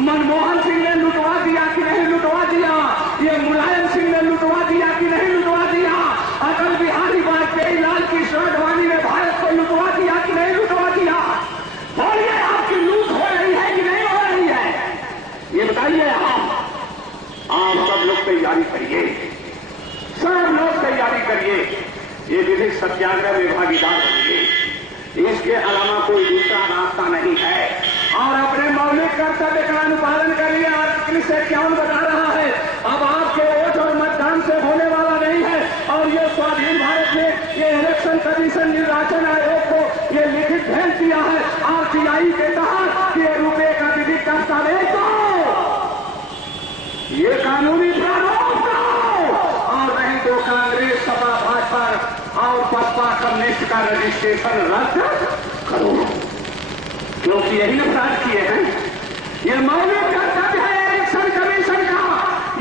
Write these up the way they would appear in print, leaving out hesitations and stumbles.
मनमोहन सिंह ने लुटवा दिया कि नहीं लुटवा दिया? ये मुलायम सिंह ने लुटवा दिया कि नहीं लुटवा दिया? अटल बिहारी वाजपेयी, लाल कृष्ण आडवाणी ने भारत को लुटवा दिया कि नहीं लुटवा दिया? और ये आपकी लूट हो रही है कि नहीं हो रही है? ये बताइए। आप सब लोग तैयारी करिए, सब लोग तैयारी करिए, ये विधिक सत्याग्रह में भागीदार बनिए। इसके अलावा कोई दूसरा रास्ता नहीं है। और अपने मौलिक कर्तव्य का अनुपालन करिए। आर्टिकल 51 बता रहा है अब आपके वोट और मतदान से होने वाला नहीं है। और ये स्वाधीन भारत में ये इलेक्शन कमीशन निर्वाचन आयोग को ये लिखित भेज दिया है RTI के तहत कि रुपये का विधिक दस्तावेज दो, ये कानूनी प्रारूप दो, और नहीं तो कांग्रेस, सपा, भाजपा और बसपा कम्युनिस्ट का रजिस्ट्रेशन रद्द करो, क्योंकि यही अपराध किए हैं। ये मौलिक कर्तव्य है इलेक्शन कमीशन का।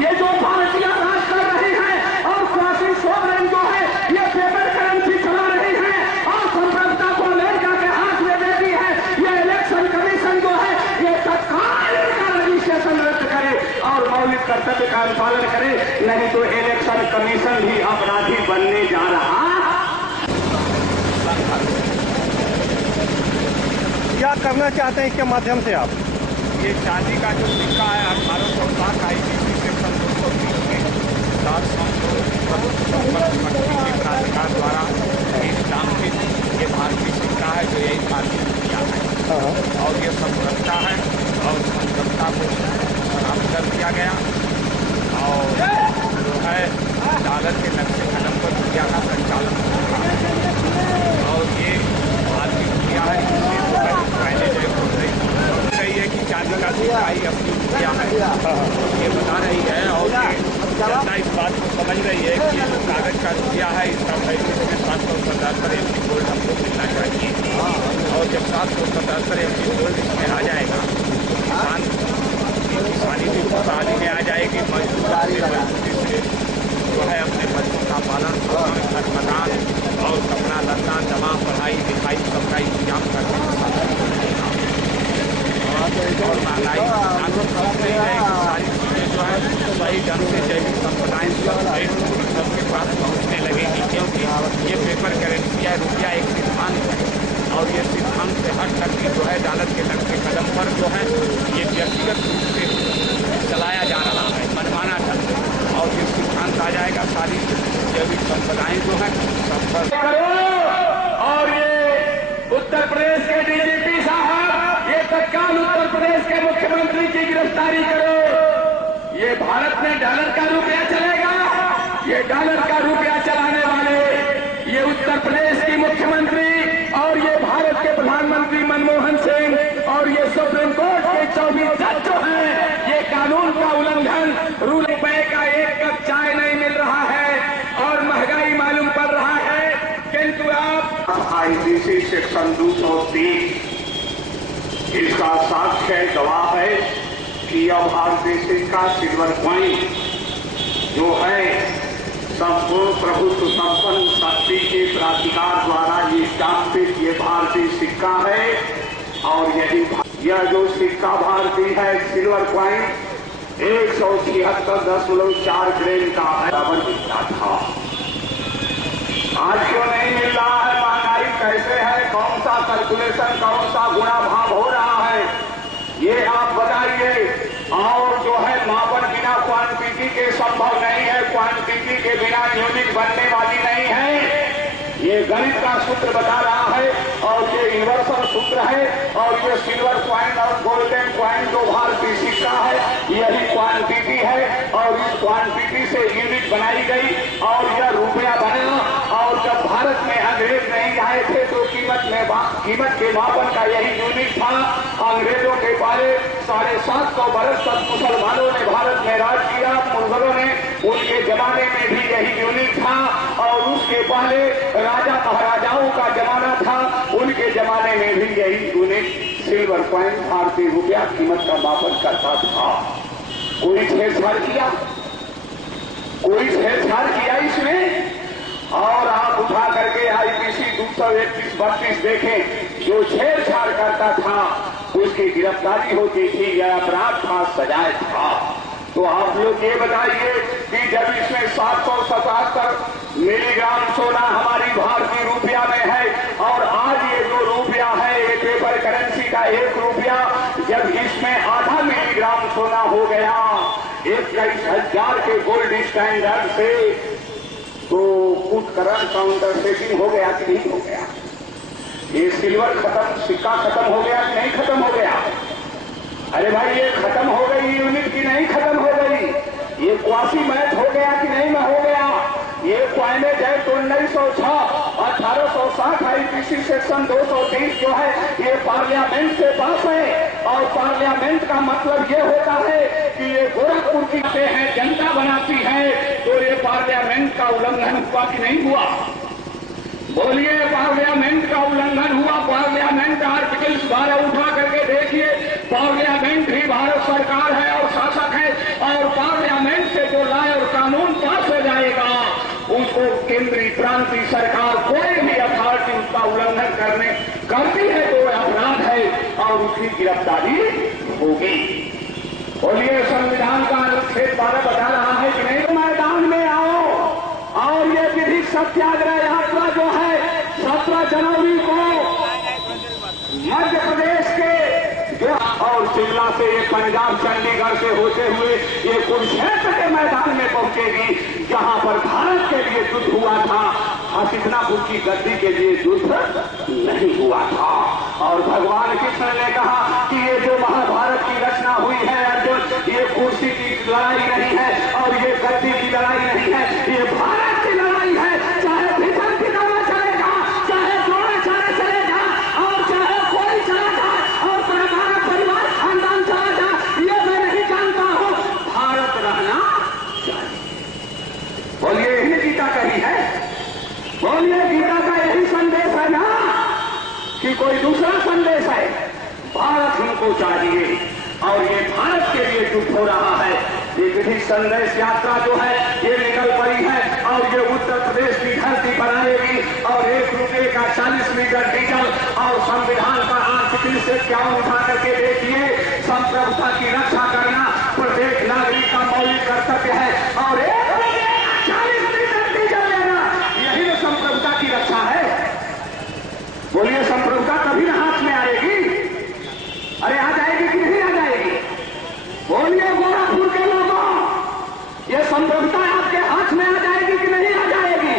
ये जो पार्टियां राज कर रही हैं और क्वासी सोवरेन जो है ये पेपर करेंसी चला रही है और संप्रभुता को अमेरिका के हाथ में दे दी है, ये इलेक्शन कमीशन जो है ये तत्काल इनका रजिस्ट्रेशन रद्द करे और मौलिक कर्तव्य का अनुपालन करे, नहीं तो इलेक्शन कमीशन भी अपराधी बनने जा रहा। क्या करना चाहते हैं इसके माध्यम से आप? ये चांदी का जो सिक्का है 1807 IPC सेक्शन 230 के 700 प्राधिकार द्वारा इस नाम के ये भारतीय सिक्का है जो यही स्थापित किया है और ये समझौता है और समझौता को समाप्त कर दिया गया और जो है अदालत के नक्शे कदम पर दुनिया का संचालन होगा और ये भारतीय किया है। पहले सही है कि चांदी का सिक्का ही अपनी किया है ये बता रही है और जनता इस बात को समझ रही है कि ये जो कागज का रुपया है इसका पैसे 777 MG गोल्ड हमको मिलना चाहिए और जब 777 MG गोल्ड इसमें आ जाएगा किसानी भी खुशहाली में आ जाएगी। मजबूती से जो है अपने बच्चों का पालन घर मकान और कपड़ा लत्ता दवा पढ़ाई लिखाई सबका इंतजाम करने और महंगाई नहीं रहेगी। सारी चीज़ें जो है सही ढंग से जैविक संप्रदाय सबके पास पहुँचने लगेगी क्योंकि ये पेपर करेंसी है, रुपया एक सिद्धांत है और ये सिद्धांत से हट करके जो है अदालत के नक्शे कदम पर जो है ये व्यक्तिगत रूप से चलाया जा रहा है मनमाना ढंग से और ये सिद्धांत आ जाएगा सारी जैविक संप्रदाय जो है सब पर। और ये उत्तर प्रदेश के DGP साहब ये तत्काल उत्तर प्रदेश के मुख्यमंत्री की गिरफ्तारी करो। ये भारत में डॉलर का रुपया चलेगा, ये डॉलर का रुपया चलाने वाले ये उत्तर प्रदेश की मुख्यमंत्री और ये भारत के प्रधानमंत्री मनमोहन सिंह और ये सुप्रीम कोर्ट के 24 जज जो हैं ये कानून का उल्लंघन। ₹1 का एक कप चाय नहीं मिल रहा है और महंगाई मालूम पड़ रहा है, किंतु आप IPC सेक्शन 230 इसका साक्ष्य गवाह है कि अब भारतीय सिक्का सिल्वर कॉइन जो है संपूर्ण प्रभुत्व संपन्न शक्ति के प्राधिकार द्वारा ये स्थापित ये भारतीय सिक्का है और यह जो सिक्का भारतीय है सिल्वर कॉइन 176.4 ग्राम का बराबर मिलता था। आज क्यों नहीं मिल रहा है? महंगाई कैसे है? कौन सा कैलकुलेशन, कौन सा गुणा भाव हो रहा है ये आप बताइए। और जो है मापन बिना क्वांटिटी के संभव नहीं है, क्वांटिटी के बिना यूनिट बनने वाली नहीं है। ये गणित का सूत्र बता रहा है और ये यूनिवर्सल सूत्र है और ये सिल्वर कॉइन और गोल्डन कॉइन जो भारतीय सिक्का है यही क्वांटिटी है और इस क्वांटिटी से यूनिट बनाई गई और यह रुपया बना। और जब भारत में अंग्रेज नहीं आए थे तो कीमत के मापन का यही यूनिट था। अंग्रेजों के पहले 750 बरस तक मुसलमानों ने भारत में राज किया, मुगलों ने, उनके जमाने में भी यही यूनिट था और उसके पहले राजा महाराजाओं का जमाना था, उनके जमाने में भी यही यूनिट सिल्वर कॉइन भारतीय रुपया कीमत का मापन करता था। कोई छेड़छाड़ किया? कोई छेड़छाड़ किया इसमें? और आप उठा करके आईपीसी 231-32 देखें, जो छेड़छाड़ करता था उसकी गिरफ्तारी होती थी, यह अपराध था, सजाए था। तो आप लोग ये बताइए कि जब इसमें 777 मिलीग्राम सोना हमारी भारतीय रुपया में है और आज ये जो रुपया है ये पेपर करेंसी का 1 रुपया, जब इसमें आधा मिलीग्राम सोना हो गया 21,000 के गोल्ड स्टैंडर्ड से, तो कुछ करंट काउंटर सेटिंग हो गया कि नहीं हो गया? ये सिल्वर खत्म, सिक्का खत्म हो गया कि नहीं खत्म हो गया? अरे भाई ये खत्म हो गई यूनिट की नहीं खत्म हो गई? ये क्वासी मैथ हो गया कि नहीं में हो गया? ये क्वाइमेज एक्ट 1906 1860 आईपीसी सेक्शन 230 जो है ये पार्लियामेंट से पास है, और पार्लियामेंट का मतलब ये होता है कि ये गोरखपुर की हैं, जनता बनाती है, तो ये पार्लियामेंट का उल्लंघन हुआ कि नहीं हुआ? बोलिए, पार्लियामेंट का उल्लंघन हुआ? पार्लियामेंट आर्टिकल 12 उठा करके देखिए, पार्लियामेंट ही भारत सरकार है और शासक है, और पार्लियामेंट से जो लाए और कानून पास हो जाएगा उसको केंद्रीय प्रांतीय सरकार कोई भी अथॉरिटी उसका उल्लंघन करती है तो अपराध है और उसकी गिरफ्तारी होगी। बोलिए, संविधान का अनुच्छेद 12 बता रहा है कि नहीं? तो मैदान में आओ, और ये विधिक सत्याग्रह यात्रा जो है 17 जनवरी को मध्य प्रदेश के जो और शिमला से ये पंजाब चंडीगढ़ से होते हुए ये कुरुक्षेत्र के मैदान में पहुंचेगी, जहां पर भारत के लिए युद्ध हुआ था, हस्तिनापुर की गद्दी के लिए युद्ध नहीं हुआ था। और भगवान कृष्ण ने कहा कि ये जो महाभारत की रचना हुई है अर्जुन, ये कुर्सी की लड़ाई नहीं है और ये गद्दी की लड़ाई नहीं है, ये भारत की लड़ाई है। चाहे भीतर की लड़ाई चलेगा, चाहे द्रोणाचार्य चलेगा, और चाहे कोई चला जाए, और परिवार खानदान चला जाए, ये मैं नहीं जानता हूँ, भारत रहना चाहिए। बोलिए, यही गीता कही है? बोलिए, गीता का यही संदेश है ना कि कोई दूसरा संदेश है? भारत हमको चाहिए और ये भारत के लिए युद्ध हो रहा है। ये विधिक संदेश यात्रा जो है ये निकल पड़ी है और ये उत्तर प्रदेश की धरती पर आएगी, और 1 रुपये का 40 लीटर डीजल और संविधान का आर्टिकल से क्या उठा करके देखिए, संप्रभुता की रक्षा करना प्रत्येक नागरिक का मौलिक कर्तव्य है, और 1 रुपये का 40 लीटर डीजल लेना यही तो संप्रभुता की रक्षा है। बोलिए, संप्रभुता कभी ना हाथ में आएगी? अरे आ जाएगी कि नहीं आ जाएगी? बोलिए गोरखपुर के लोगों, ये संप्रभुता आपके हाथ में आ जाएगी कि नहीं आ जाएगी?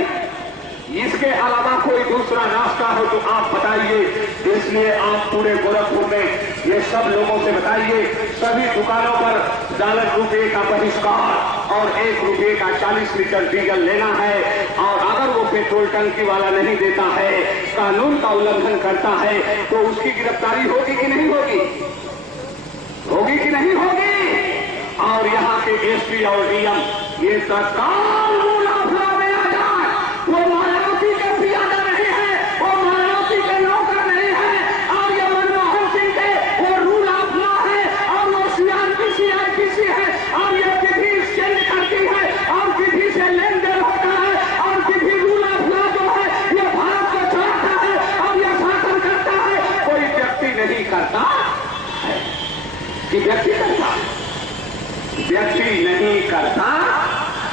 इसके अलावा कोई दूसरा रास्ता हो तो आप बताइए। इसलिए आप पूरे गोरखपुर में ये सब लोगों से बताइए, सभी दुकानों पर $1 का बहिष्कार और 1 रुपये का 40 लीटर डीजल लेना है, और अगर वो पेट्रोल टंकी वाला नहीं देता है, कानून का उल्लंघन करता है, तो उसकी गिरफ्तारी होगी कि नहीं होगी? होगी कि नहीं होगी? और यहाँ के एसपी और डीएम ये तत्काल रूल ऑफ लॉ में आ जाए। वो मायावती के पियादा नहीं है, वो मायावती के नौकर नहीं है, और ये मनमोहन सिंह के वो रूल ऑफ लॉ है, और वो सीआरपीसी आईपीसी है, और ये विधि चेंज करती है और विधि से लेन देन होता है, और विधि रूल ऑफ लॉ जो है ये भारत को चलाता है और ये शासन करता है। कोई व्यक्ति नहीं करता कि व्यक्ति करता, व्यक्ति नहीं करता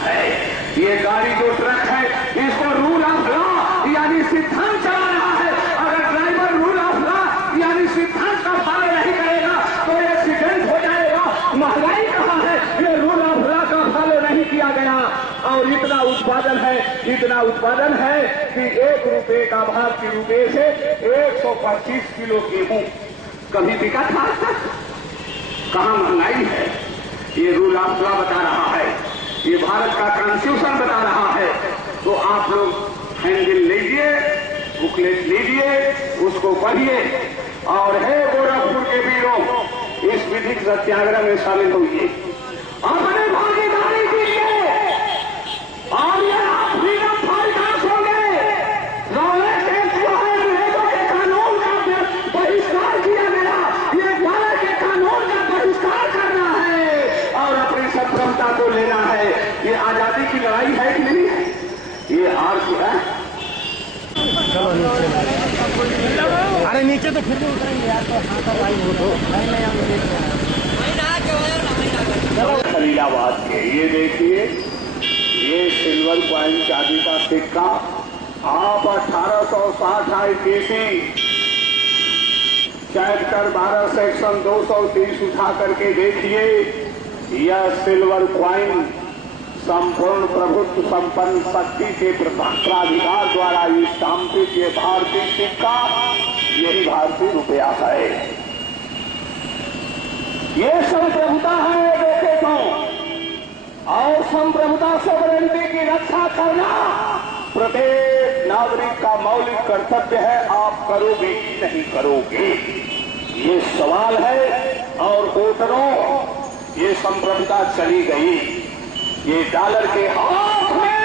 है। ये गाड़ी जो ट्रक है इसको रूल ऑफ लॉ यानी सिद्धांत चला रहा है। अगर ड्राइवर रूल ऑफ लॉ यानी सिद्धांत का फॉलो नहीं करेगा तो एक्सीडेंट हो जाएगा। महंगाई कहाँ है? ये रूल ऑफ लॉ का फॉलो नहीं किया गया, और इतना उत्पादन है कि 1 रुपये का भारतीय रुपये से 125 किलो गेहूं कभी बिका था? कहाँ महंगाई है? ये रूल ऑफ लॉ बता रहा है, ये भारत का कॉन्स्टिट्यूशन बता रहा है। तो आप लोग हैंडल लीजिए, बुकलेट लीजिए, उसको पढ़िए, और है गोरखपुर के वीरों, इस विधिक सत्याग्रह में शामिल होइए, अपने भागीदारी कीजिए, और ये आप फ्रीडम फाइटर्स होंगे। रॉलेट एक्ट जो है अंग्रेजों के कानून का बहिष्कार किया गया, ये भारत के कानून का बहिष्कार करना है और अपनी संप्रभुता को लेना है। ये आजादी की लड़ाई है कि नहीं है? ये अरे नीचे तो फिर भी उतरेंगे यार, तो हाँ तो भाई वो तो खलीलाबाद के ये देखिए, ये सिल्वर कॉइन चांदी का सिक्का आप 1860 IPC चैप्टर 12 सेक्शन 230 उठा करके देखिए। यह सिल्वर कॉइन संपूर्ण प्रभुत्व संपन्न शक्ति के प्राधिकार द्वारा स्थापित ये भारतीय सिक्का, यही भारतीय रुपया है। ये संप्रभुता है देखे तो, और संप्रभुता सोवरेनिटी की रक्षा करना प्रत्येक नागरिक का मौलिक कर्तव्य है। आप करोगे कि नहीं करोगे, ये सवाल है। और वोटरों, ये संप्रभुता चली गई, ये डॉलर के हाथ में।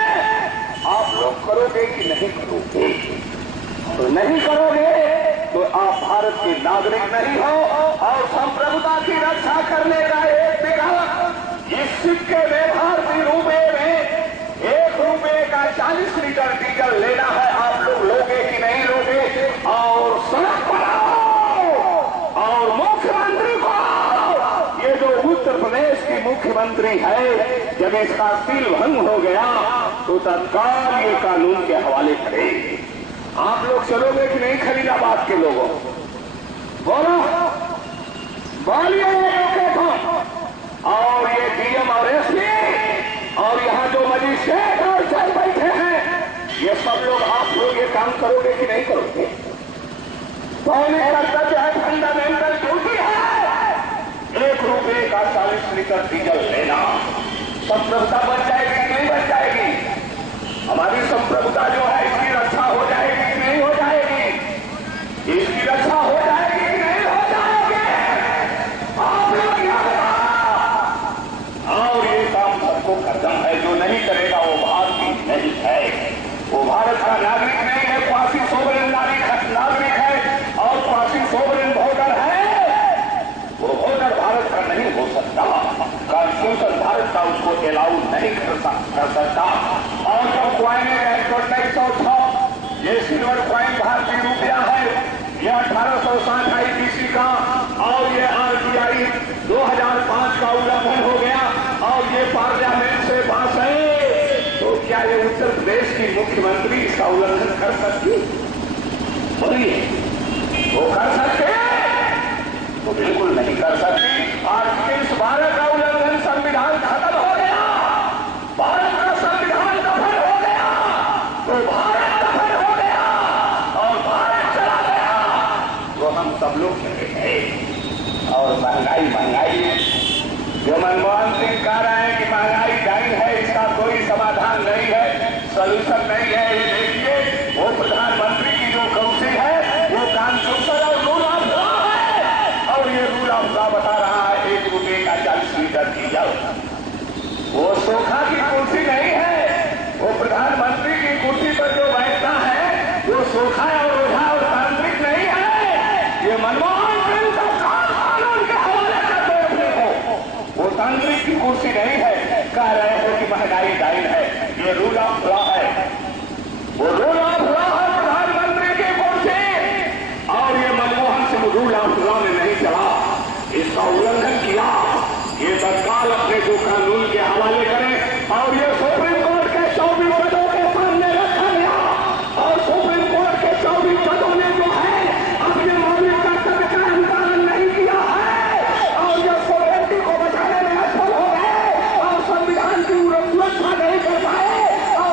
आप लोग करोगे कि नहीं करोगे? तो नहीं करोगे तो आप भारत के नागरिक नहीं हो। और संप्रभुता की रक्षा करने का एक विकल्प इस सिक्के में, भारतीय रुपये में 1 रुपये का 40 लीटर डीजल लेना है। आप लोग लोगे कि नहीं लोगे? और सड़क पर आओ और मुख्यमंत्री को, ये जो उत्तर प्रदेश की मुख्यमंत्री है, जब इसका सील भंग हो गया तो तत्काल ये कानून के हवाले करे। आप लोग चलोगे कि नहीं? खलीलाबाद के लोगों बोलो, बोलिए और ये डीएम और एसपी और यहाँ जो मजिस्ट्रेट और जज बैठे हैं, ये सब लोग, आप लोग ये काम करोगे कि नहीं करोगे? पहले कर्तव्य है, फंडामेंटल ड्यूटी है 1 रुपये का 40 लीटर डीजल लेना। संप्रभुता बच जाएगी कि नहीं बच जाएगी? हमारी संप्रभुता जो है, इसकी रक्षा हो जाएगी कि नहीं हो जाएगी? इसकी रक्षा हो जाएगी कि नहीं हो जाएगी? आप लोग याद रखना। और ये काम सबको खत्म है। जो नहीं करेगा वो भारतीय नहीं है, वो भारत का नागरिक नहीं है। क्वासी सोवरेन नागरिक है और क्वासी सोवरेन वोटर है, वो वोटर भारत का नहीं हो सकता। कॉन्स्टिट्यूशन भारत का उसको अलाउ नहीं कर सकता। और जब क्वाइन एक्ट 1906, ये सिल्वर क्वाइन भारतीय रुपया है, यह 1860 IPC का, और ये RBI 2005 का उल्लंघन हो गया और ये पार्लियामेंट से पास है। तो क्या ये उत्तर प्रदेश की मुख्यमंत्री इसका उल्लंघन कर सकती? बोलिए, वो कर सकते? तो बिल्कुल नहीं कर सकती। आर्टिकल 12 का उल्लंघन, संविधान खत्म हो गया, भारत का संविधान दफन हो गया, तो भारत दफन हो गया और भारत चला गया, तो हम सब लोग चले गए। और महंगाई जो मनमोहन सिंह कह रहे हैं कि महंगाई डाइन है, इसका कोई समाधान नहीं है, सोल्यूशन नहीं है। ये देखिए, वो प्रधानमंत्री की जो काउंसिल है, वो कॉन्स्टिट्यूशन और रूल ऑफ लॉ है, और ये रूल ऑफ लॉ बता रहा है 1 रुपये का 40 लीटर डीजल। वो सोखा की कुर्सी नहीं है, वो प्रधानमंत्री की कुर्सी पर जो बैठता है वो सोखा और ओझा और तांत्रिक नहीं है। ये मनमोहन सिंह का कानून के हवाले करते अपने को, वो तांत्रिक की कुर्सी नहीं है। कह रहे हो कि महंगाई डाइन है, ये रूल ऑफ लॉ है, वो रूल ऑफ लॉ है प्रधानमंत्री की कुर्सी। और ये Manmohan Singh rule of law में नहीं चला, इसका उल्लंघन किया। ये तत्काल अपने को कानून के हवाले करें। और ये सुप्रीम कोर्ट के 24 पदों के सामने रखा गया, और सुप्रीम कोर्ट के 24 पदों ने जो है अपने मौलिक कर्तव्य का अनुपालन नहीं किया है, और जो सोवरेनिटी को बचाने में असफल हो गए, और संविधान की सुरक्षा नहीं कर पाए, और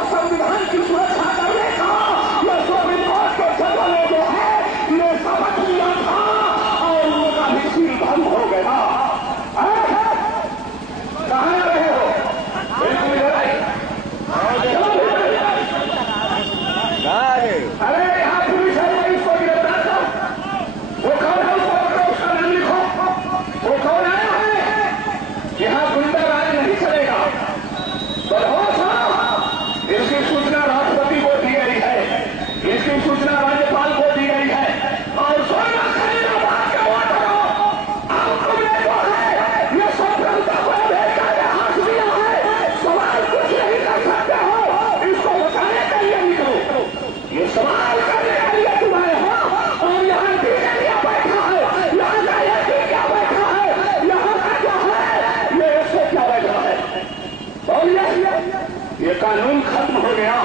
गया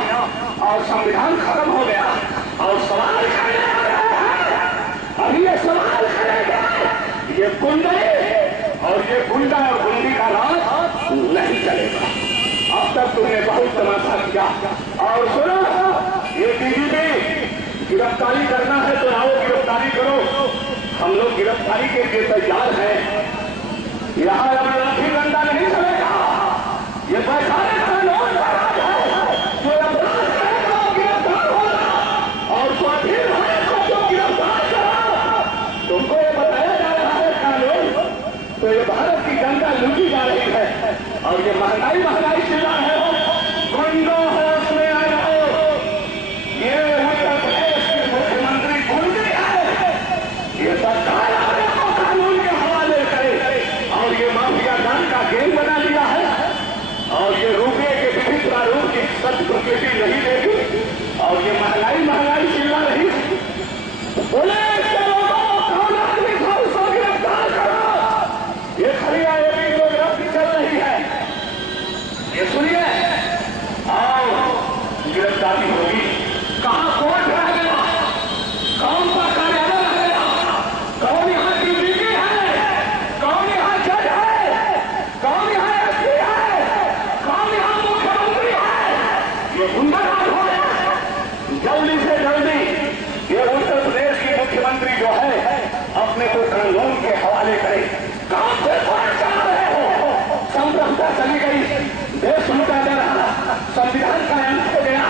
और संविधान खत्म हो गया और सवाल खड़े हो रहे हैं। अभी ये सवाल खड़े गए, ये गुंडे और ये गुंडा और गुंडी का राज नहीं चलेगा। अब तक तुमने बहुत तमाशा किया और सुनो, ये डीजीपी गिरफ्तारी करना है तो आओ गिरफ्तारी करो। हम लोग गिरफ्तारी के लिए तैयार हैं। यहाँ अब लाठी डंडा नहीं चलेगा, ये बैठाने का लोग जो अपराध करेगा गिरफ्तार होगा और स्वाधीन होने को जो गिरफ्तार करा। तुमको ये बताया जा रहा है कानून, तो ये भारत की जनता लूटी जा रही है और ये महंगाई चिल्ला है। गुंडो है उसमें आ जाओ, ये उत्तर प्रदेश के मुख्यमंत्री गुंडे है, ये सरकार कानून के हवाले करे और ये माफिया दान का गेम बना लिया है और ये रुपये के विभिन्न प्रारूप की सच प्रकृति नहीं देगी और ये महंगाई चिल्ला रही। बोले कौन आदमी था उसको गिरफ्तार करो। ये खड़िया एपी को गिरफ्तारी चल रही है, ये सुनिए। आओ गिरफ्तारी होगी। कहाँ कोर्ट रह गया, कौन सा कार्यालय रह गया, कौन यहाँ की ड्यूटी है, कौन यहाँ जज है, कौन यहाँ एसपी है, कौन यहाँ मुख्यमंत्री है। ये गुंडा राज हो गया। जल्दी से जल्दी ये उत्तर प्रदेश की मुख्यमंत्री जो है अपने को कानून के हवाले करे। कहाँ से चल रहे हो, संप्रभुता चली गई, देश लूटा जा रहा, संविधान का अंत हो गया,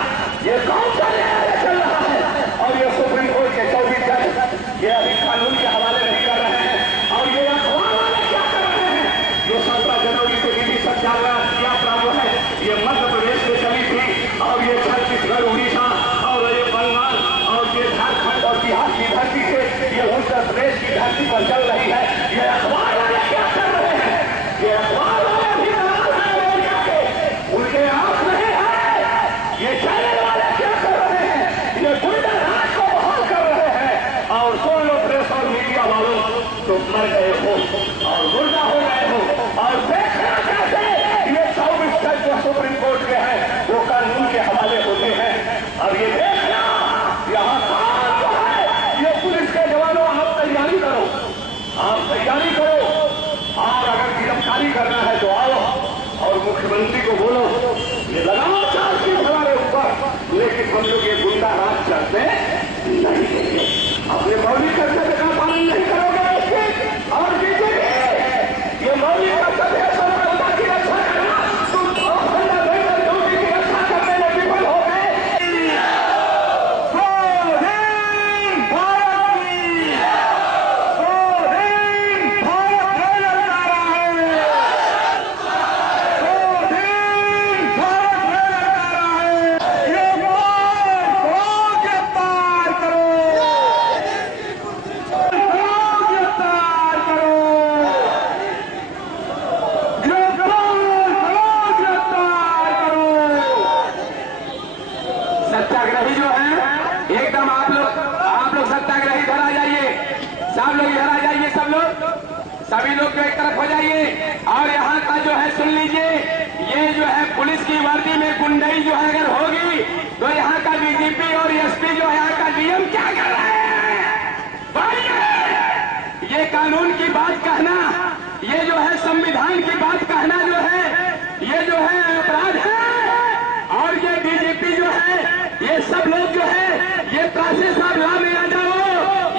ये कौन सा न्यायालय चल रहा है और ये सुप्रीम कोर्ट के 24 जज ये अभी कानून के हवाले नहीं कर रहे हैं और ये अखबार वाले क्या कर रहे हैं। जो 17 जनवरी को नीति सत्याग्रह यात्रा जो है ये मध्य प्रदेश में चली थी और ये छत्तीसगढ़, उड़ीसा और ये बंगाल और ये झारखंड और बिहार की धरती से ये उत्तर प्रदेश की धरती पर चल रही है। ये अखबार वाले क्या कर रहे हैं, ये अखबार वाले भी उनके आंख नहीं है। ये चैनल वाले क्या कर रहे हैं, ये गुंडा राज को बहाल कर रहे हैं। और सुन लो प्रेस और मीडिया वालों, तो मर गए हो और गुंडा हो गए हो और देखना कैसे ये 24 जज जो सुप्रीम कोर्ट के हैं वो कानून के हवाले होते हैं। अब ये देखना यहाँ काम जो है ये पुलिस के जवानों, आप तैयारी करो, आप तैयारी करो और अगर गिरफ्तारी करना है तो आओ और मुख्यमंत्री को बोलो ये लगाओ चार्जशीट हमारे ऊपर, लेकिन हम लोग ये गुंडा राज चलते नहीं देंगे। अपने मौलिक कर्तव्य का पालन नहीं करोगे और बीजेपी ये मौलिक कर्तव्य संप्रभुता की रक्षा करना, तुम ड्यूटी की रक्षा करने में विफल हो गए। सत्याग्रही जो है एकदम आप लोग सत्याग्रही इधर आ जाइए, सब लोग इधर आ जाइए, सभी लोग जो एक तरफ हो जाइए। और यहाँ का जो है सुन लीजिए, ये जो है पुलिस की वर्दी में गुंडई जो है अगर होगी तो यहाँ का डीजीपी और एसपी जो है यहाँ का डीएम क्या कर रहे हैं। ये कानून की बात कहना, ये जो है संविधान की बात कहना जो है ये जो है अपराध है। और ये डीजीपी जो है ये सब लोग जो है ये प्रोसेस ऑफ लॉ में आ जाओ,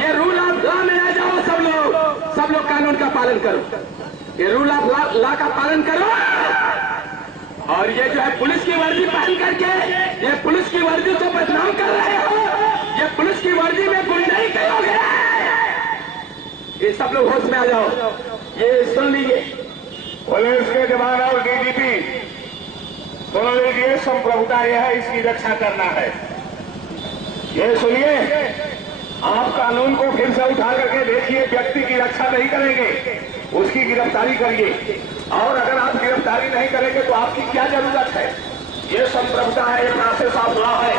ये रूल ऑफ लॉ में आ जाओ। सब लोग कानून का पालन करो, ये रूल ऑफ लॉ का पालन करो। और ये जो है पुलिस की वर्दी पहन करके ये पुलिस की वर्दी को बदनाम कर रहे हो, ये पुलिस की वर्दी में गुंडाई करोगे। ये सब लोग होश में आ जाओ, ये सुन लीजिए। पुलिस के जवान और डीजीपी सुन लीजिए, संप्रभुता यह है, इसकी रक्षा करना है। ये सुनिए, आप कानून को फिर से उठा करके देखिए, व्यक्ति की रक्षा नहीं करेंगे, उसकी गिरफ्तारी करिए। और अगर आप गिरफ्तारी नहीं करेंगे तो आपकी क्या जरूरत है। ये संप्रभुता है, ये प्रोसेस ऑफ लॉ है।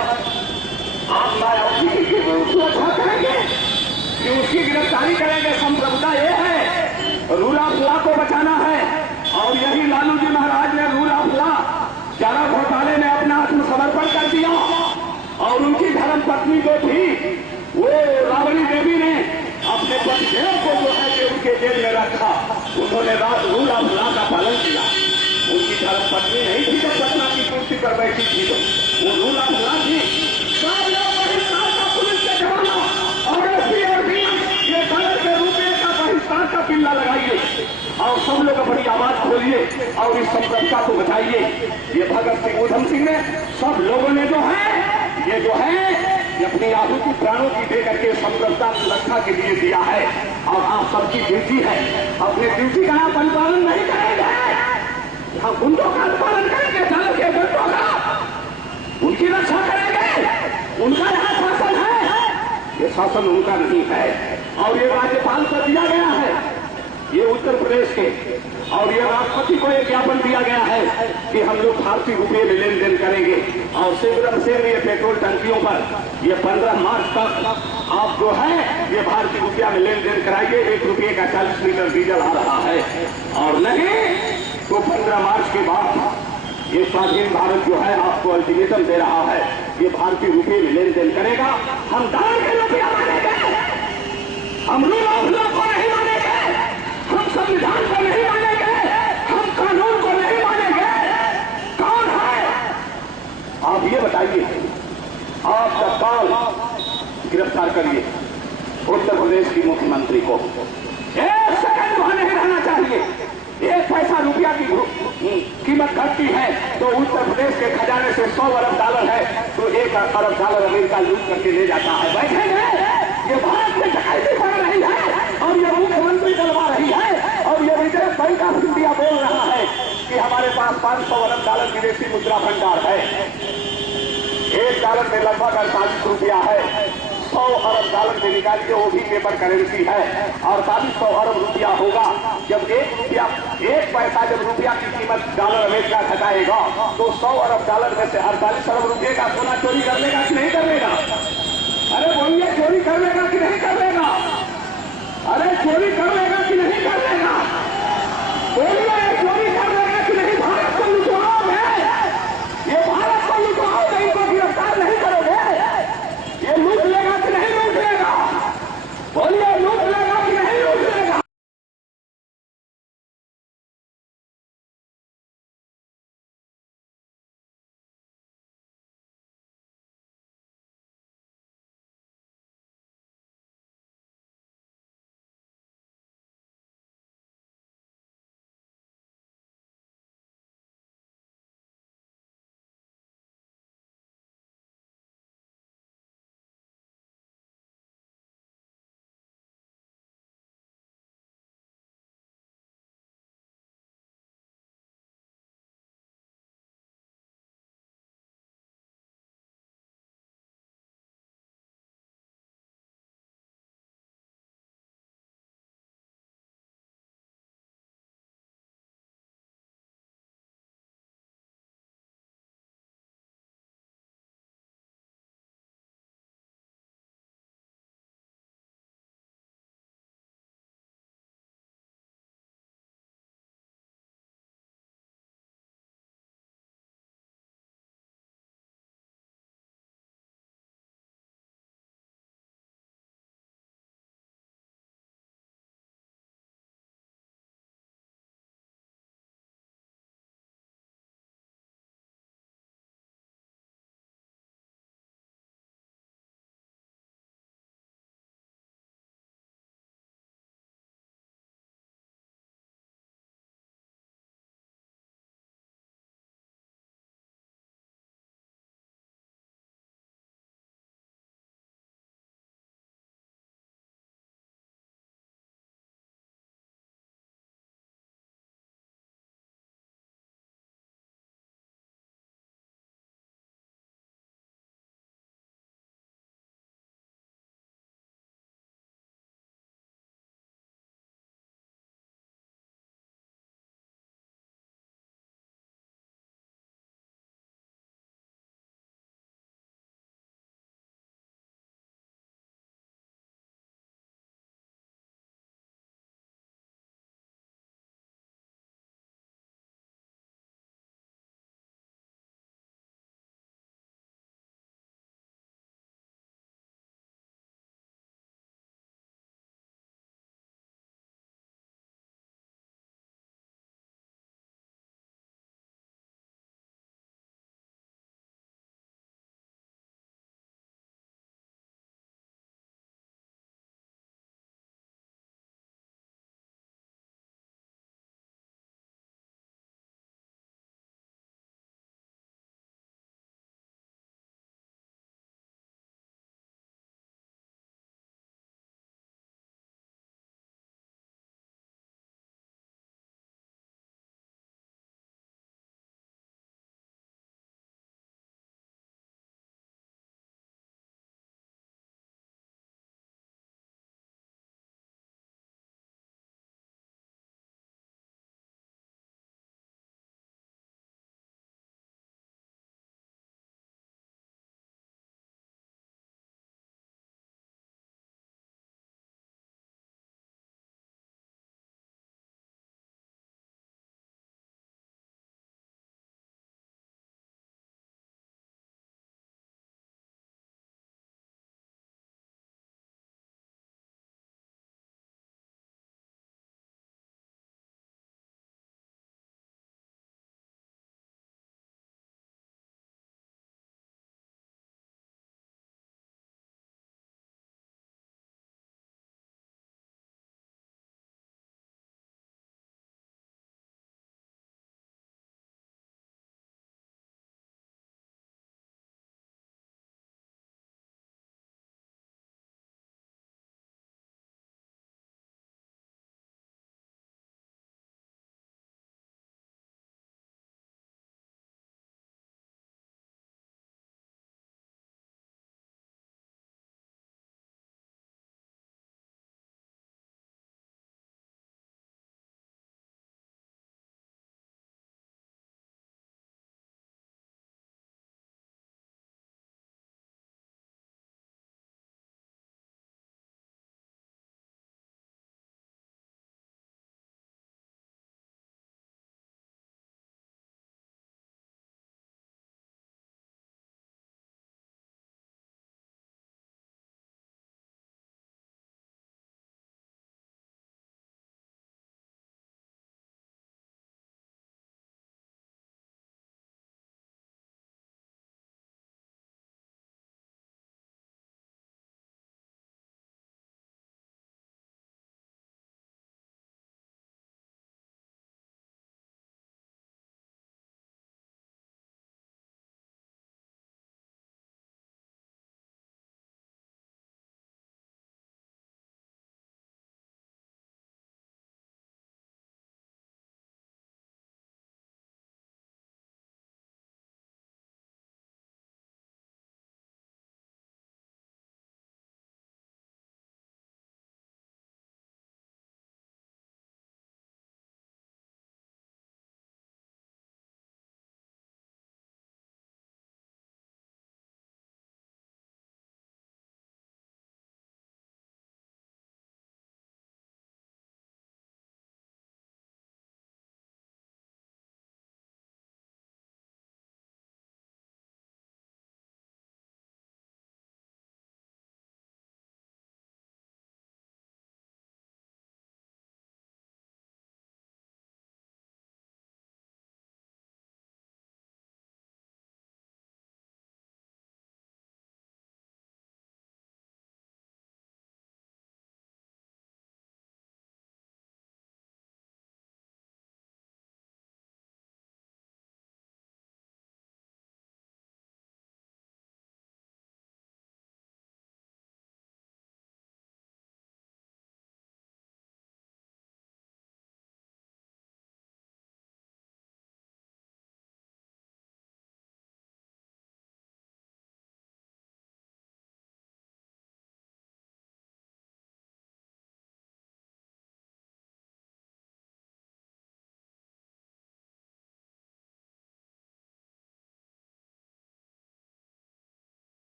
आप मायावती की रक्षा करेंगे कि उसकी गिरफ्तारी करेंगे। संप्रभुता ये है, रूल ऑफ लॉ को बचाना है। और यही लालू जी महाराज ने रूल ऑफ लॉ चारा घोटाले में अपना आत्मसमर्पण कर दिया। और उनकी धर्म पत्नी जो थी वो राबड़ी देवी ने अपने पतिदेव को जो है कि उनके जेल में रखा। उन्होंने रात रूला भुला का पालन किया। उनकी धर्म पत्नी नहीं थी जब पटना की कुर्सी पर बैठी थी तो वो रूला भुला थी। सब लोग बहिष्कार का पुलिस के जमाना और ये कलर के रुपये का बहिष्कार का पिल्ला लगाइए और सब लोग अपनी आवाज खोलिए और इस संप्रभुता को बचाइए। ये भगत सिंह ऊधम सिंह ने सब लोगों ने जो है ये अपनी आहुति प्राणों की दे करके संप्रभुता सुरक्षा के लिए दिया है। और आप सबकी ड्यूटी है, अपने ड्यूटी का आप अनुपालन नहीं करेंगे, हम गुंडों का अनुपालन करेंगे, दल के गुंडों का उनकी रक्षा करेंगे। उनका यहाँ शासन है, ये शासन उनका नहीं है। और ये राज्यपाल को दिया गया है, ये उत्तर प्रदेश के, और ये राष्ट्रपति को एक ज्ञापन दिया गया है कि हम लोग भारतीय रुपये में लेन देन करेंगे। और शीघ्र से ये पेट्रोल टंकियों पर ये 15 मार्च तक आप जो है ये भारतीय रुपया में लेन देन कराइए। 1 रुपये का 40 लीटर डीजल आ रहा है, और नहीं तो 15 मार्च के बाद ये स्वाधीन भारत जो है आपको अल्टीमेटम दे रहा है, ये भारतीय रुपये में लेन देन करेगा। हम डॉलर के रुपया मानेंगे, हम रूल ऑफ लॉ को नहीं मानेंगे, हम संविधान को नहीं मानेंगे, हम कानून को नहीं मानेंगे। कौन है आप ये बताइए। आप तत्काल गिरफ्तार करिए उत्तर प्रदेश की मुख्यमंत्री को। 1 सेकंड वहां नहीं रहना चाहिए। 1 पैसा रुपया की कीमत घटती है तो उत्तर प्रदेश के खजाने से 100 अरब डॉलर है तो 1 अरब डॉलर अमेरिका लूट करके ले जाता है। बैठेंगे, ये भारत में डकैती बढ़ रही है और ये मुख्यमंत्री डलवा रही है। और ये रिजर्व बैंक ऑफ इंडिया बोल रहा है कि हमारे पास 500 अरब डॉलर विदेशी मुद्रा भंडार है। 1 डॉलर में लगभग 48 रुपया है। 100 अरब डॉलर में निकालिए, वो भी पेपर करेंसी है। 4800 अरब रुपया होगा। जब 1 पैसा जब रुपया की कीमत डॉलर अमेरिका घटाएगा तो 100 अरब डॉलर में से 48 अरब रुपये का सोना चोरी कर लेगा कि नहीं कर लेगा? अरे बोलिए, चोरी कर लेगा कि नहीं कर लेगा? अरे चोरी कर लेगा कि नहीं कर लेगा?